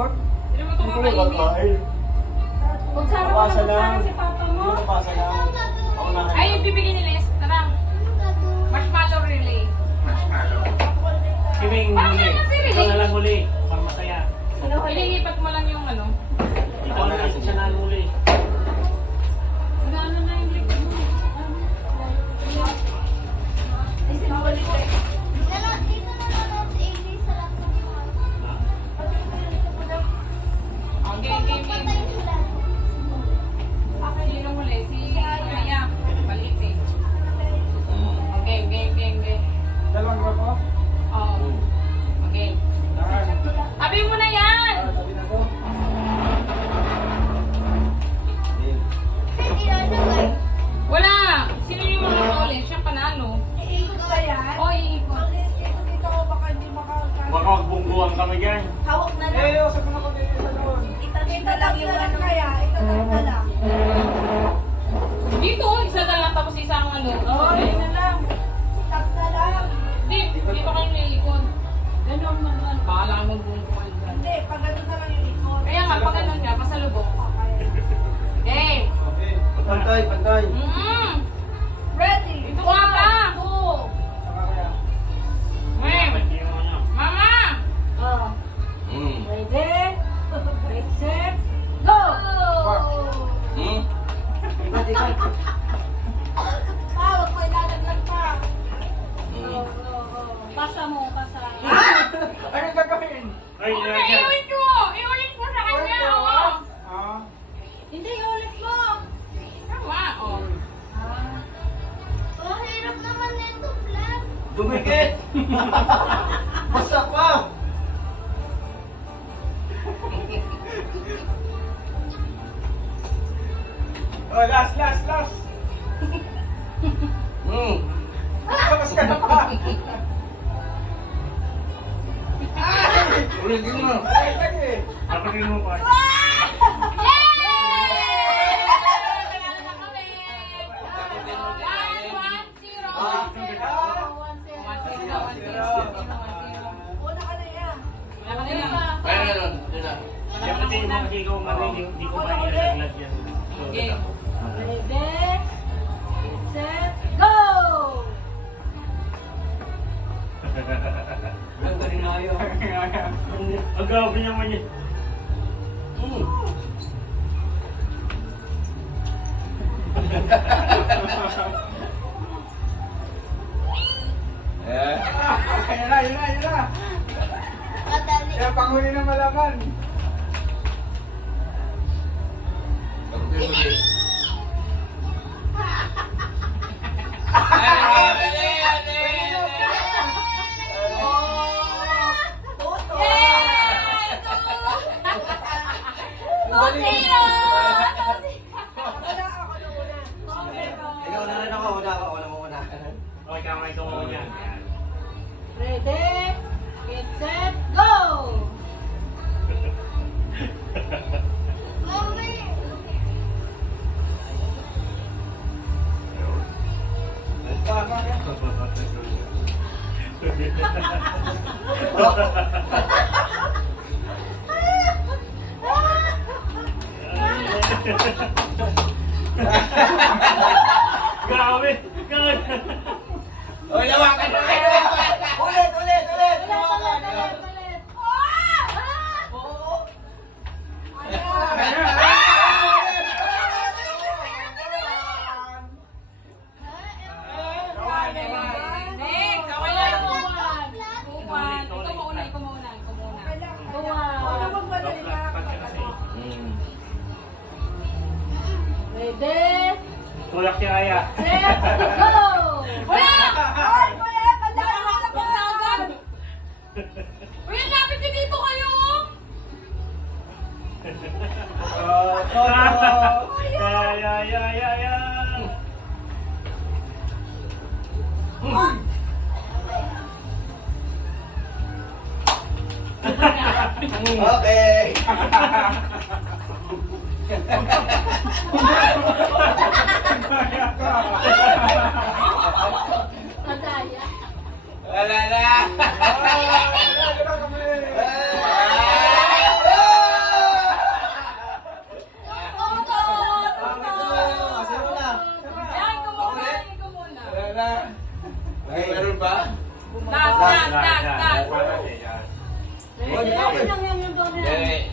short? Hindi mo ito Hindi ko kakainin. Kung sana mo Pasa lang. sana si papa mo. Hindi ko pasa lang. Ako na. Ay, yung bibigyan ni Les. Tara. Marshmallow relay. Kiming Parang huli. naman si Riley. Ikaw na lang huli. Para masaya. Ililipat mo lang yung ano. Ikaw na lang siya na huli. Gano'n na yung likod mo. Ay, sinulit eh. Okay, game, game. Sino huli? Si Aya. Balik eh. Okay, game, game, game. Dalawang ba po? Oo. Okay. Abi mo na yan! Sabi na to. Wala! Sino yung mga kauli? Siya panalo. Iikot ba yan? O, iikot. Ikot dito ko baka hindi makakasama. Baka magbungguan kami dyan. Hawak na lang. usap ko na kami sa doon. Itatid na lang yung ano. Kaya, itatid na lang. Dito, isa na lang tapos isang ano. Oo, yun na lang. Tap na lang. Dito kayo nilikod. Ganun naman. Bahala ka magbungkuhan dyan. Hindi, pag ganun na lang yung ikot. Kaya nga, pag ganun nga, pasalubong. Okay. Okay. Pantay, pantay. Ready? Ito nga pa. Two. Saka kaya. Mama! Oh. Ready? Ready, set, go! Wag mo ilalaglag pa. Go, go, go. Pasa mo, pasa. Anong gagawin? Ay, Okay, iulit ko! Iulit mo sa kanya, oo. Hindi, ulit mo. Tama, oo. Dumikit! Basta pa! Oh, last! Tapos ka na pa! Ulitin mo. Lagi! Kapagin mo pa. Una ka na yan. Kaya na, yun na. Kaya pati yung mga hindi ko marinig, hindi ko mailaglag yan. Okay. Ready, set, go! Ang galing na yun. Ang grabe naman yun. Yun na. Kaya panghuli ng malaman. Ikaw na rin ako, una ako, una mo una. Okay, kamay ko muna. Yan. Ready, get set, go! Grabe! Uy, lawakan na kayo! Ulit! Lawakan! Ulit. Next, okay lang. Kuwan. Ikaw mauna. Huwag magmadali ka. Ready, Tulak si Aya. set, go! Wala! Ay, wala! Pandaan mo na po agad! Uy, lapit na dito kayo! Ya. Okay! Madaya. Wala na! Ah,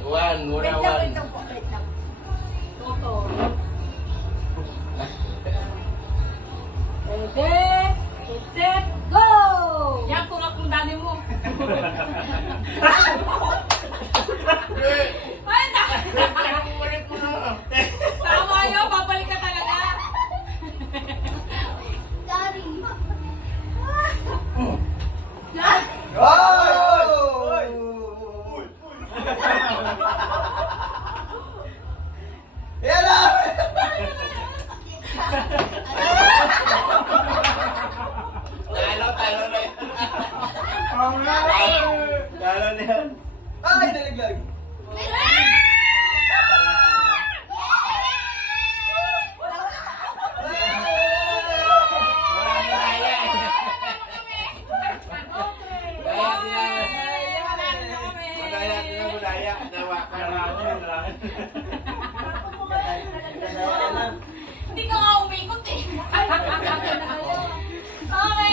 One, muna Wait lang, one. wait lang po. Wait lang. Toto. Ready, set, go! Yan, tulak mo dali mo. Ay, Ulit mo na. tama yun, babalik ka talaga. Sorry. Oy! Yan na! Talo na yan. Lalo na yan. Ay, nalaglag! Madaya, madaya. Nawakan. Marami. Hindi ka nga umikot eh. Okay,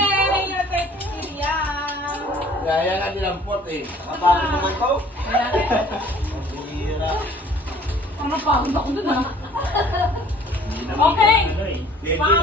you're perfect yan. Gaya nga nilampot eh. Kapagod naman ko. Hira. Ang napagod ako dun ah. Hindi naman Okay. ano eh. Mga